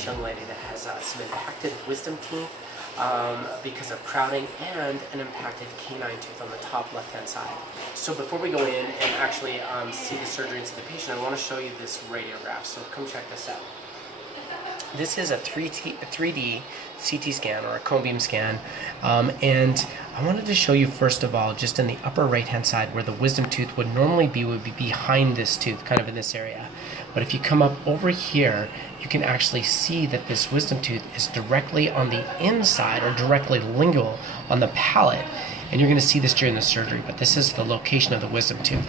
this young lady that has some impacted wisdom teeth because of crowding and an impacted canine tooth on the top left-hand side. So before we go in and actually see the surgery and see the patient, I want to show you this radiograph. So come check this out. This is a 3D CT scan or a cone beam scan, and I wanted to show you first of all just in the upper right hand side where the wisdom tooth would normally be behind this tooth, kind of in this area. But if you come up over here, you can actually see that this wisdom tooth is directly on the inside or directly lingual on the palate. And you're going to see this during the surgery, but this is the location of the wisdom tooth.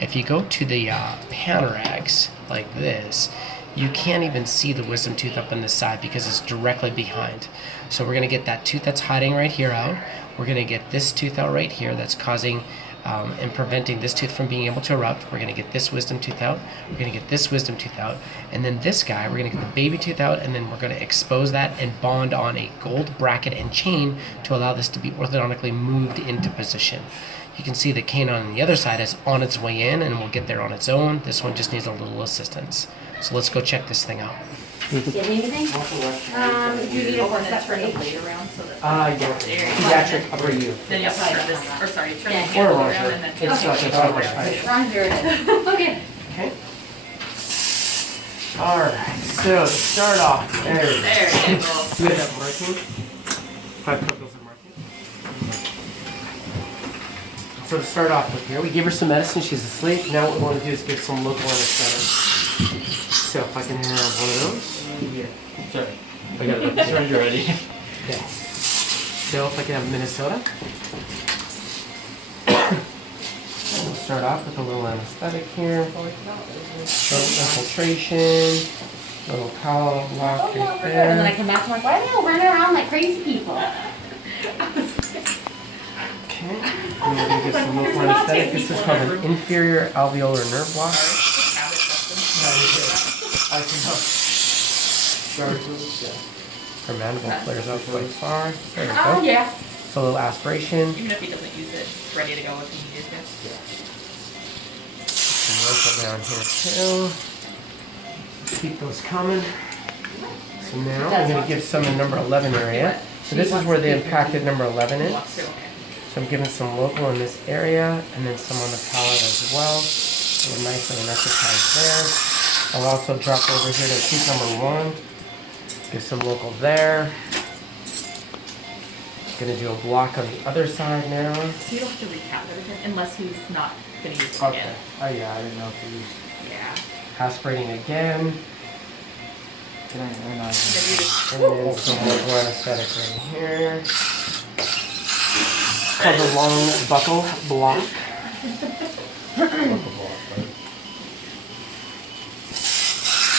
If you go to the panorags like this, you can't even see the wisdom tooth up on the side because it's directly behind. So we're going to get that tooth that's hiding right here out. We're going to get this tooth out right here that's causing and preventing this tooth from being able to erupt. We're going to get this wisdom tooth out. We're going to get this wisdom tooth out. And then this guy, we're going to get the baby tooth out, and then we're going to expose that and bond on a gold bracket and chain to allow this to be orthodontically moved into position. You can see the canine on the other side is on its way in and will get there on its own. This one just needs a little assistance. So let's go check this thing out. Do you have anything? Do you need a one that's for the blade around so that Pediatric upper U. then you'll turn this, or sorry, turn the handle around and then It's not Wrong, here it is. Okay. Okay. Alright, so to start off, there it is. There you go. Do we have marking? 5 copies of marking. So to start off with here, we give her some medicine, she's asleep. Now what we want to do is give some local anesthetic. So if I can have one of those. Yeah. Sorry. I got the syringe already. Okay. So if I can have Minnesota. We'll start off with a little anesthetic here. Little infiltration. Little towel block right there. And then I come back to my, why are they all running around like crazy people? Okay. And we're going to get some local anesthetic. This is called an inferior alveolar nerve block. I can help. Her mandible flares out quite far. There we go. Oh, yeah. So a little aspiration. Even if he doesn't use it, it's ready to go if he needs it. Yeah. Some local down here too. Keep those coming. So now I'm going to give some in number 11 area. So this is where the impacted number 11 is. So I'm giving some local in this area and then some on the palate as well. So a nice little exercise there. I'll also drop over here to tooth number 1. Give some local there. Gonna do a block on the other side now. So you don't have to recap everything unless he's not going to use it Okay. again. Oh yeah, I didn't know if you used. Yeah. Aspirating again. Can I Then you And just, then some local anesthetic right here. It's called the long buckle block.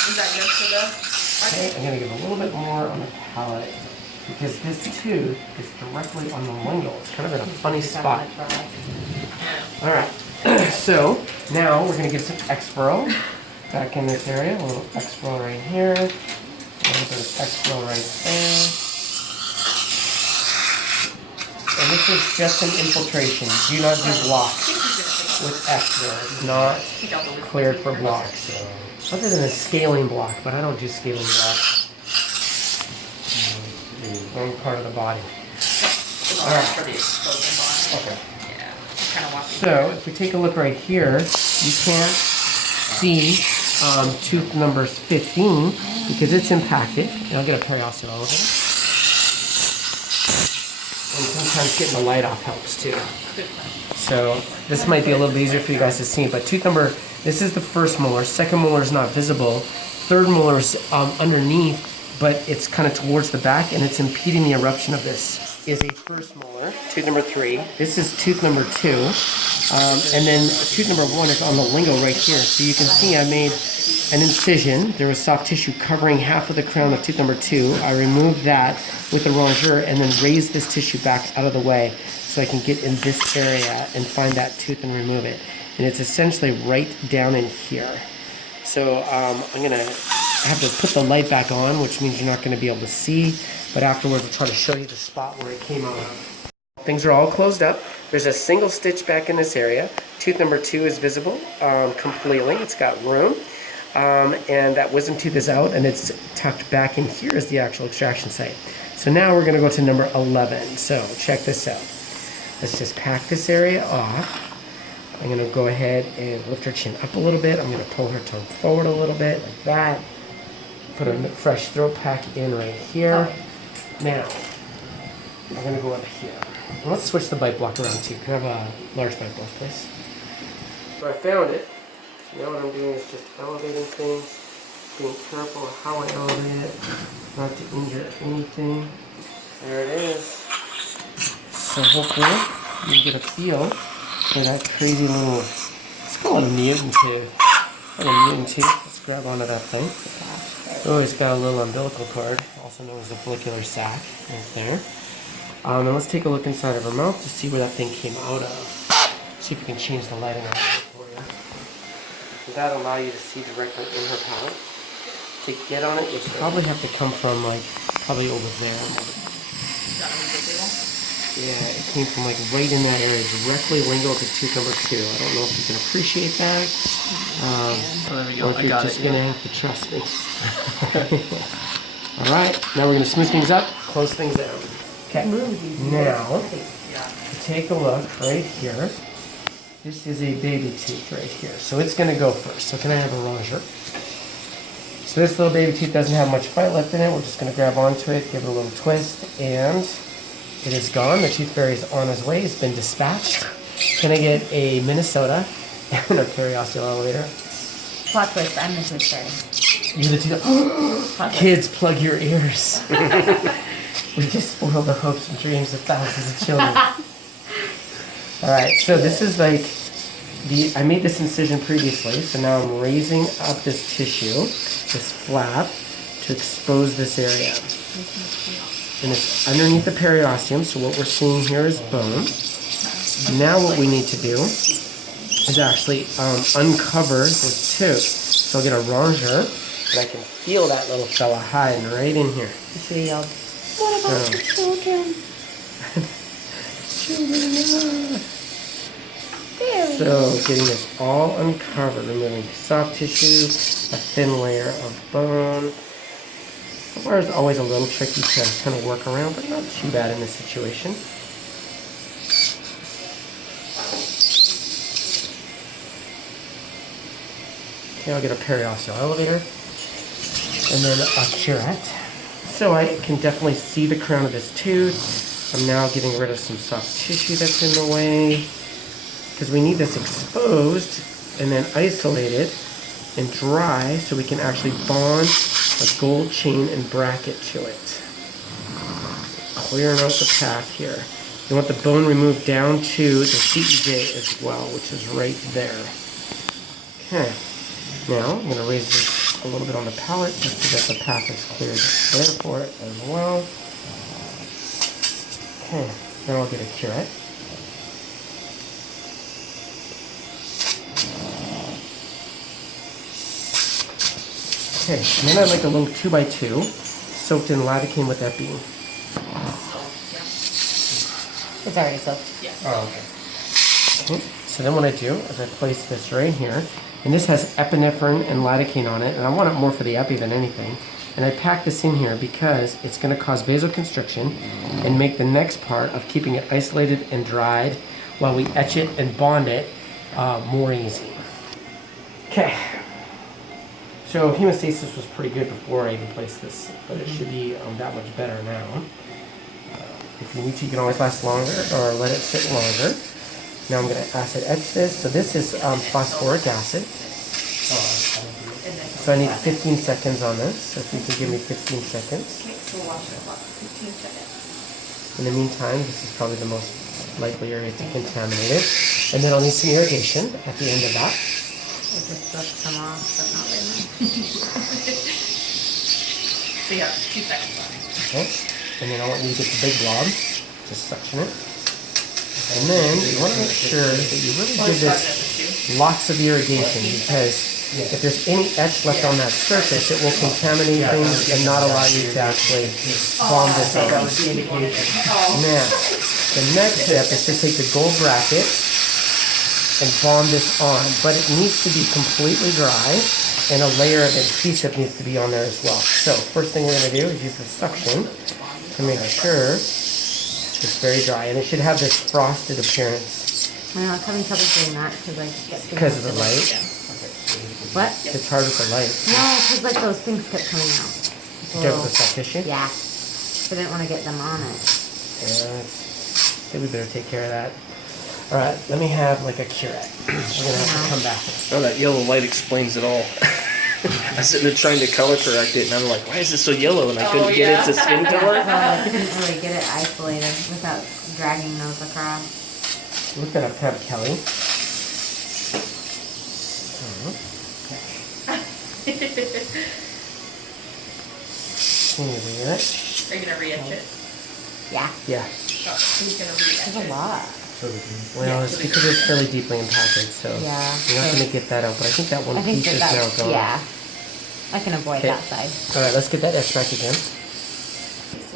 is that good for the? Okay, I'm gonna give a little bit more on the palate because this tooth is directly on the lingual. It's kind of in a funny spot. Alright, so now we're gonna give some Expro back in this area. A little Expro right here. A little bit of Expro right there. And this is just an infiltration. Do not do blocks with Expro. It's not cleared for blocks. Other than a scaling block, but I don't do scaling blocks. Wrong part of the body. Alright. For the exposing bond. Okay. Yeah. Kind of watching. So if we take a look right here, you can't see tooth number 15 because it's impacted. And I'll get a periosteal over it. And sometimes getting the light off helps too. So this might be a little bit easier for you guys to see, but tooth number, this is the first molar. Second molar is not visible. Third molar is underneath, but it's kind of towards the back, and it's impeding the eruption of this. Is a first molar, tooth number 3. This is tooth number 2. And then tooth number 1 is on the lingual right here. So you can see I made an incision. There was soft tissue covering half of the crown of tooth number 2. I removed that with the rongeur and then raised this tissue back out of the way so I can get in this area and find that tooth and remove it. And it's essentially right down in here. So I'm going to have to put the light back on, which means you're not going to be able to see. But afterwards, I'll try to show you the spot where it came out of. Things are all closed up. There's a single stitch back in this area. Tooth number 2 is visible completely. It's got room. and that wisdom tooth is out, and it's tucked back in here is the actual extraction site. So now we're going to go to number 11. So check this out. Let's just pack this area off. I'm going to go ahead and lift her chin up a little bit. I'm going to pull her tongue forward a little bit, like that. Put a fresh throat pack in right here. Now, I'm going to go up here. Let's switch the bite block around too. Can I have a large bite block, please? So I found it. So now what I'm doing is just elevating things, being careful of how I elevate it, not to injure anything. There it is. So hopefully you get a feel for that crazy little, let's call it a mutant tooth. Like a mutant tooth. Let's grab onto that thing. Oh, it's got a little umbilical cord, also known as a follicular sac, right there. And let's take a look inside of her mouth to see where that thing came out of. See if we can change the lighting on it for you. Does that allow you to see directly in her palate? To get on it, you probably have to come from probably over there. Yeah, it came from right in that area, directly lingual to tooth number 2. I don't know if you can appreciate that. Oh, there we go. Or if you're just going to have to trust me. All right, now we're going to smooth things up, close things down. Okay, now, take a look right here. This is a baby tooth right here. So it's going to go first. So can I have a ronger? So this little baby tooth doesn't have much bite left in it. We're just going to grab onto it, give it a little twist, and it is gone. The tooth fairy is on his way. It's been dispatched. Can I get a Minnesota and a periosteal elevator? Plot twist, I'm the tooth fairy. You're the tooth. Kids, plug your ears. We just spoiled the hopes and dreams of thousands of children. All right, so this is I made this incision previously, so now I'm raising up this tissue, this flap, to expose this area. And it's underneath the periosteum, so what we're seeing here is bone. Now what we need to do is actually uncover this tooth. So I'll get a ronger, and I can feel that little fella hiding right in here. You should have yelled, what about the children? Children. So getting this all uncovered, removing soft tissue, a thin layer of bone. The wire is always a little tricky to kind of work around, but not too bad in this situation. Okay, I'll get a periosteal elevator and then a curette. So I can definitely see the crown of this tooth. I'm now getting rid of some soft tissue that's in the way, because we need this exposed and then isolated and dry so we can actually bond a gold chain and bracket to it. Clearing out the path here. You want the bone removed down to the CEJ as well, which is right there. Okay. Now I'm going to raise this a little bit on the palate just so that the path is cleared there for it as well. Okay. Then I'll get a curette. Okay, and then I'd like a little 2x2 soaked in lidocaine with that bean. It's already soaked. Yeah. Oh, okay. So then what I do is I place this right here, and this has epinephrine and lidocaine on it, and I want it more for the epi than anything. And I pack this in here because it's going to cause vasoconstriction and make the next part of keeping it isolated and dried while we etch it and bond it more easy. Okay. So hemostasis was pretty good before I even placed this, but it should be that much better now. If you need to, you can always last longer or let it sit longer. Now I'm going to acid etch this. So this is phosphoric acid. So I need 15 seconds on this. So if you can give me 15 seconds. Okay, so we'll watch the clock. 15 seconds. In the meantime, this is probably the most likely area to contaminate it. And then I'll need some irrigation at the end of that. We'll just brush some off, but not really. So yeah, 2 seconds left. Okay. And then I want you to get the big blob. Just suction it. And then you want to make sure that you really give this lots of irrigation, because if there's any etch left on that surface, it will contaminate things and not allow you to actually bomb this out. Now, the next step is to take the gold bracket and bond this on, but it needs to be completely dry and a layer of adhesive needs to be on there as well. So first thing we're going to do is use the suction to make sure it's very dry, and it should have this frosted appearance. I'm having trouble doing that because I get things. Because of the light? What? It's hard with the light. No, because like those things kept coming out. Do you have the soft tissue? Yeah. So I didn't want to get them on it. Yeah, I think we better take care of that. Alright, let me have like a curette. We're going to have to come back. Oh, that yellow light explains it all. I was sitting there trying to color correct it, and I'm like, why is it so yellow? And I couldn't get it to skin color. Well, I didn't really get it isolated without dragging those across. Look that up, tab Kelly. Can you read it? Are you gonna re-etch it? Yeah. Yeah. Oh, who's gonna re-etch There's a it? lot. Well, it's because it's fairly deeply impacted, so Yeah. you're not going to get that out. But I think that one I think piece is that now that's, gone. yeah. I can avoid Okay. that side. All right, let's get that etched back again.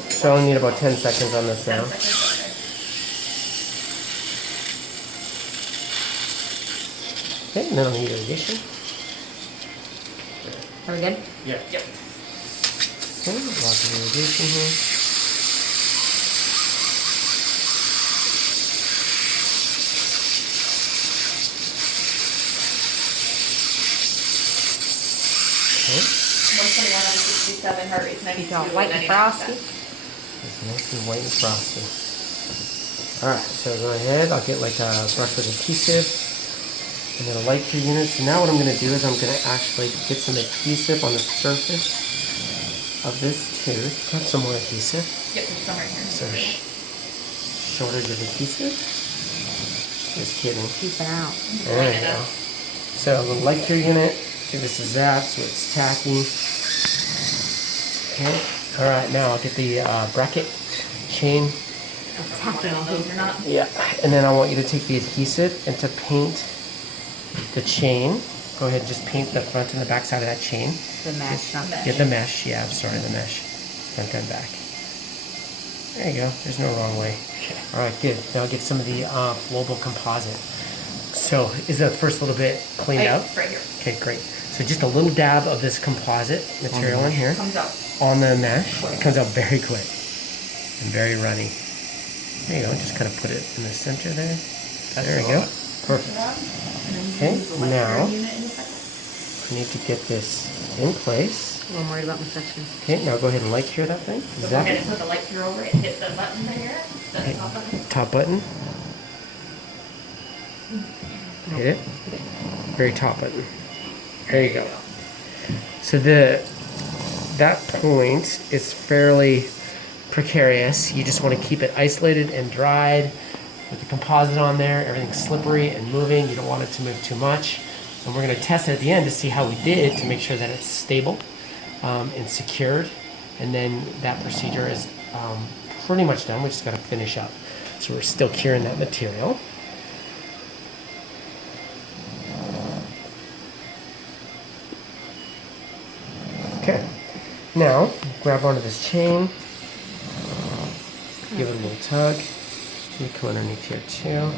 So I'll need about 10 seconds on this now. 10 seconds, Okay, and then I'll need irrigation. Are we good? Yeah. okay. Yep. Okay, lots of irrigation here. Okay. 121 over 67, heart rate's 92. It's all white and 99%. frosty. It's nice and white and frosty. Alright, so go ahead, I'll get like a brush with adhesive and then a light cure unit. So now what I'm going to do is I'm going to actually get some adhesive on the surface of this tooth. Got some more adhesive. Yep, there's some right here. So shortage of adhesive. Just kidding. Keep it out. There you go. So a little light cure unit. Give this a zap so it's tacky. Okay. Alright, now I'll get the bracket chain. Tacky. Those are not. Yeah, and then I want you to take the adhesive and to paint the chain. Go ahead and just paint the front and the back side of that chain. The mesh, not Get the mesh, yeah, I'm sorry, the mesh. Front and back. There you go, there's no wrong way. Alright, good. Now I'll get some of the flowable composite. So, is the first little bit cleaned out? Right here. Okay, great. So just a little dab of this composite material in here Comes out. on the mesh. It comes out very quick and very runny. There you go, just kind of put it in the center there. There you go. Perfect. Okay, now I need to get this in place. I'm worried about my section. Okay, now go ahead and light cure that thing. So go ahead and put the light cure over it and hit the button right here. The top button. Top button. Hit it. Very top button. There you go. So that point is fairly precarious. You just want to keep it isolated and dried with the composite on there. Everything's slippery and moving. You don't want it to move too much. And we're going to test it at the end to see how we did to make sure that it's stable and secured. And then that procedure is pretty much done. We just got to finish up. So we're still curing that material. Okay, now grab onto this chain, give it a little tug. You come underneath here too.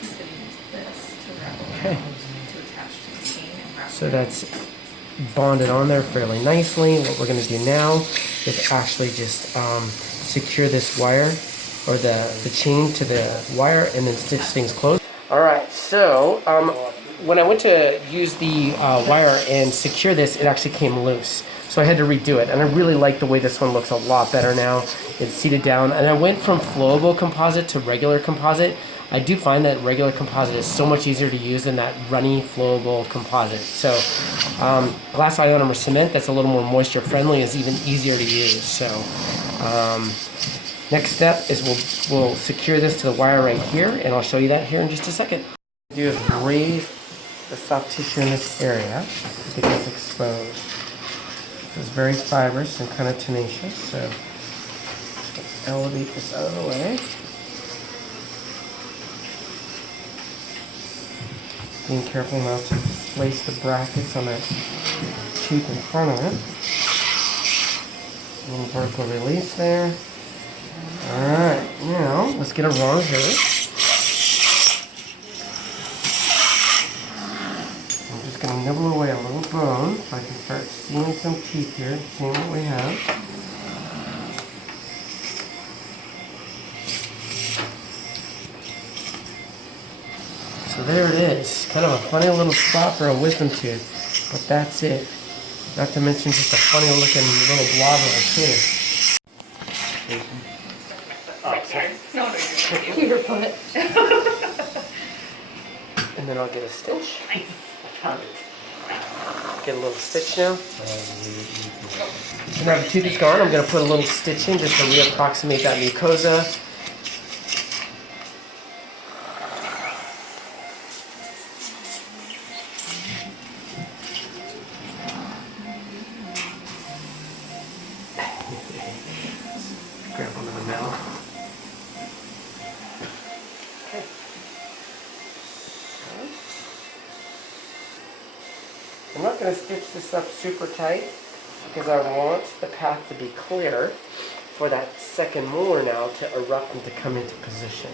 He's gonna use this to wrap Okay. around to attach to the chain and wrap So it. that's bonded on there fairly nicely. What we're going to do now is actually just secure this wire or the chain to the wire and then stitch things closed. Alright, so when I went to use the wire and secure this, it actually came loose. So I had to redo it, and I really like the way this one looks a lot better now. It's seated down, and I went from flowable composite to regular composite. I do find that regular composite is so much easier to use than that runny flowable composite. So glass ionomer cement that's a little more moisture friendly is even easier to use. So next step is we'll secure this to the wire right here, and I'll show you that here in just a second. What we do is raise the soft tissue in this area to get this exposed. This is very fibrous and kind of tenacious, so just elevate this out of the way. Being careful not to place the brackets on that tooth in front of it. A little vertical release there. Alright, now let's get a rung here. I'm just to nibble away a little bone so I can start seeing some teeth here, seeing what we have. So there it is. Kind of a funny little spot for a wisdom tooth, but that's it. Not to mention just a funny looking little blob of a tooth. Oh, sorry. No, no, you're Your foot. And then I'll get a stitch. nice. Get a little stitch now. So now the tooth is gone, I'm going to put a little stitch in just to reapproximate that mucosa. Grab onto the metal. Okay. I'm not going to stitch this up super tight because I want the path to be clear for that second molar now to erupt and to come into position.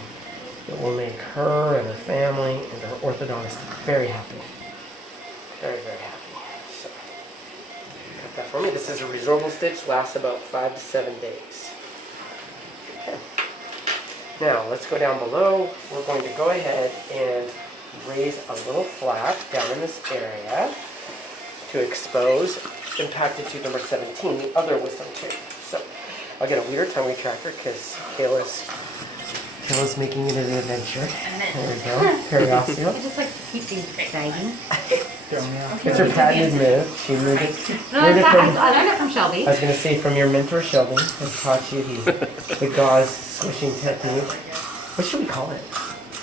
It will make her and her family and her orthodontist very happy. Very, very happy. So, cut that for me. This is a resorbable stitch, lasts about 5 to 7 days. Okay. Now, let's go down below. We're going to go ahead and raise a little flap down in this area to expose impacted tooth number 17, the other wisdom tooth. So, I'll get a weird tongue retractor because Kayla's making it an adventure. There we go. Periosteal. I just like to keep things exciting. It's her patented move. She learned it. No, I learned it from Shelby. I was going to say from your mentor Shelby has taught you the gauze swishing technique. What should we call it?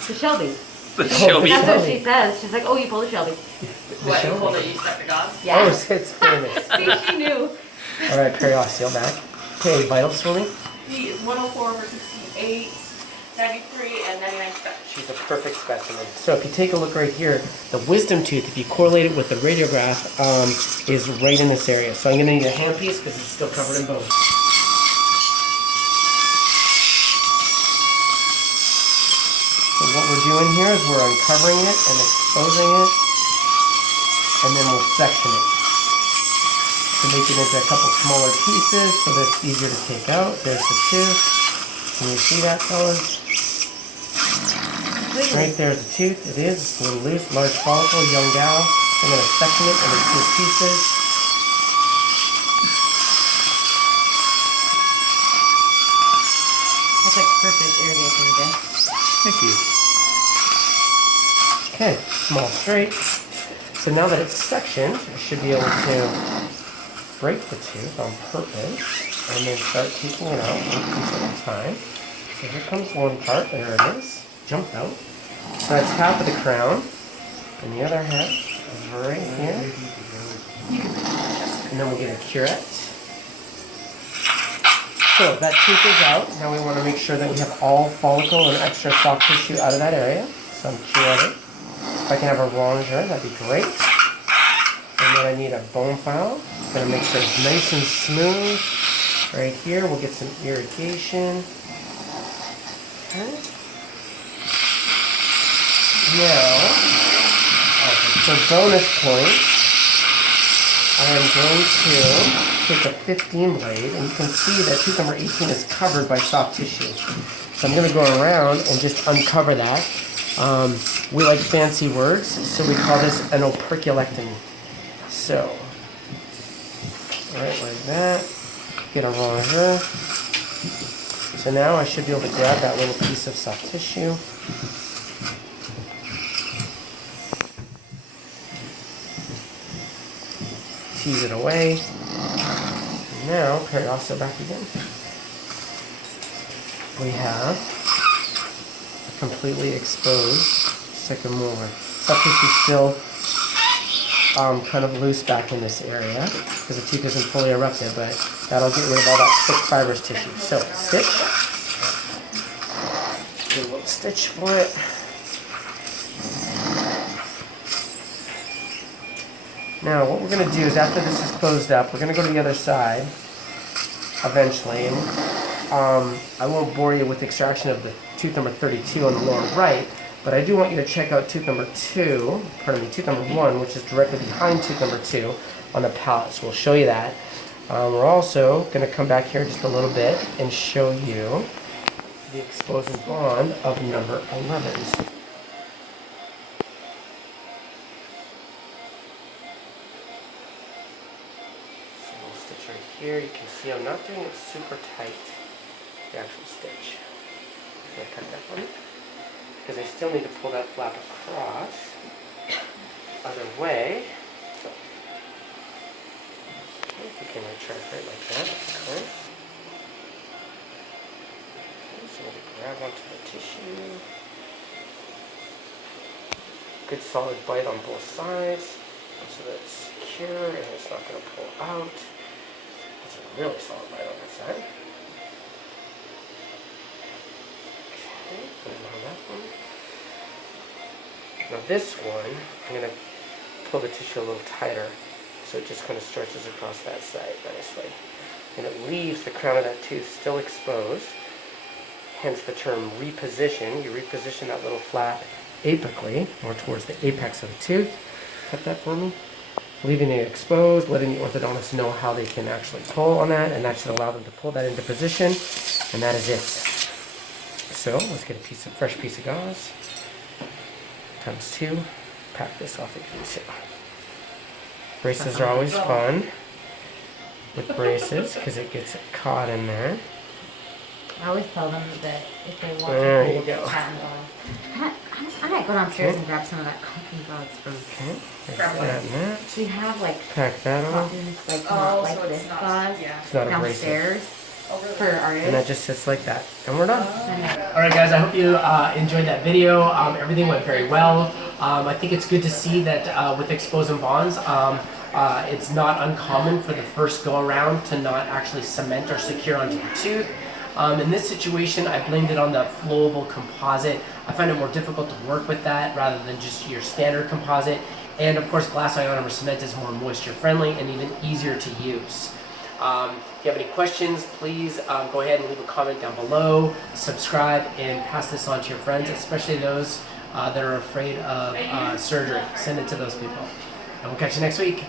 The Shelby. The Shelby. That's what she says. She's like, oh, you pulled a Shelby. What, you Shelby. pulled it, you stuck the gauze? Yeah. Oh, it's famous. See, she knew. All right, periosteal back. Okay, vital swelling. He is 104 over 68, 93, and 99 stretch. She's a perfect specimen. So if you take a look right here, the wisdom tooth, if you correlate it with the radiograph, is right in this area. So I'm going to need a handpiece because it's still covered in bone. So what we're doing here is we're uncovering it and exposing it, and then we'll section it to make it into a couple smaller pieces so that it's easier to take out. There's the tooth. Can you see that, fellas? Right there's the tooth. It is. It's a little loose, large follicle, young gal. I'm going to section it into 2 pieces. That's like perfect irrigation, Jay. Thank you. Okay, small straight. So now that it's sectioned, I should be able to break the tooth on purpose and then start taking it out one piece at a time. So here comes one part. There it is. Jumped out. So that's half of the crown, and the other half is right here. And then we'll get a curette. So that tooth is out. Now we want to make sure that we have all follicle and extra soft tissue out of that area. So I'm curetting. If I can have a rongeur, that'd be great. And then I need a bone file. Gonna make sure it's nice and smooth. Right here, we'll get some irrigation. Okay. Now, for bonus points, I am going to take a 15 blade, and you can see that tooth number 18 is covered by soft tissue. So I'm going to go around and just uncover that. We like fancy words, so we call this an operculectomy. So, right like that, get a rongeur. So now I should be able to grab that little piece of soft tissue. Tease it away. And now, periosteal back again. We have a completely exposed second molar. Soft tissue is still kind of loose back in this area because the tooth isn't fully erupted, but that'll get rid of all that thick fibrous tissue. So, stitch. Do a little stitch for it. Now, what we're going to do is after this is closed up, we're going to go to the other side eventually. And, I won't bore you with extraction of the tooth number 32 on the lower right, But I do want you to check out tooth number 2, pardon me, tooth number 1, which is directly behind tooth number 2 on the palate. So we'll show you that. We're also going to come back here just a little bit and show you the exposing bond of number 11. So we'll stitch right here. You can see I'm not doing it super tight, the actual stitch. I'm going to cut that one because I still need to pull that flap across. Other way. Okay, if you can retract right like that, that's correct. So I'm going to grab onto the tissue. Good solid bite on both sides so that it's secure and it's not going to pull out. That's a really solid bite on that side. Okay, put it on that one. Now this one, I'm going to pull the tissue a little tighter so it just kind of stretches across that side nicely. And it leaves the crown of that tooth still exposed. Hence the term reposition. You reposition that little flap apically, or towards the apex of the tooth. Cut that for me. Leaving it exposed, letting the orthodontist know how they can actually pull on that, and that should allow them to pull that into position, and that is it. So let's get a fresh piece of gauze. Times 2. Pack this off again too. Braces are always fun with braces because it gets caught in there. I always tell them that if they want There to you pull go. cotton gauze. I might go downstairs and grab some of that cotton gauze from. Okay, Grab that and that. We have like Pack that on. cotton, like Oh, not like so it's this not- gauze yeah. It's not abrasive. downstairs Oh, really? for artists. And that just sits like that. And we're done. And Alright guys, I hope you enjoyed that video. Everything went very well. I think it's good to see that with exposing bonds, it's not uncommon for the first go around to not actually cement or secure onto the tooth. In this situation, I blamed it on the flowable composite. I find it more difficult to work with that rather than just your standard composite. And of course, glass ionomer cement is more moisture friendly and even easier to use. If you have any questions, please go ahead and leave a comment down below, subscribe, and pass this on to your friends, especially those that are afraid of surgery. Send it to those people. And we'll catch you next week.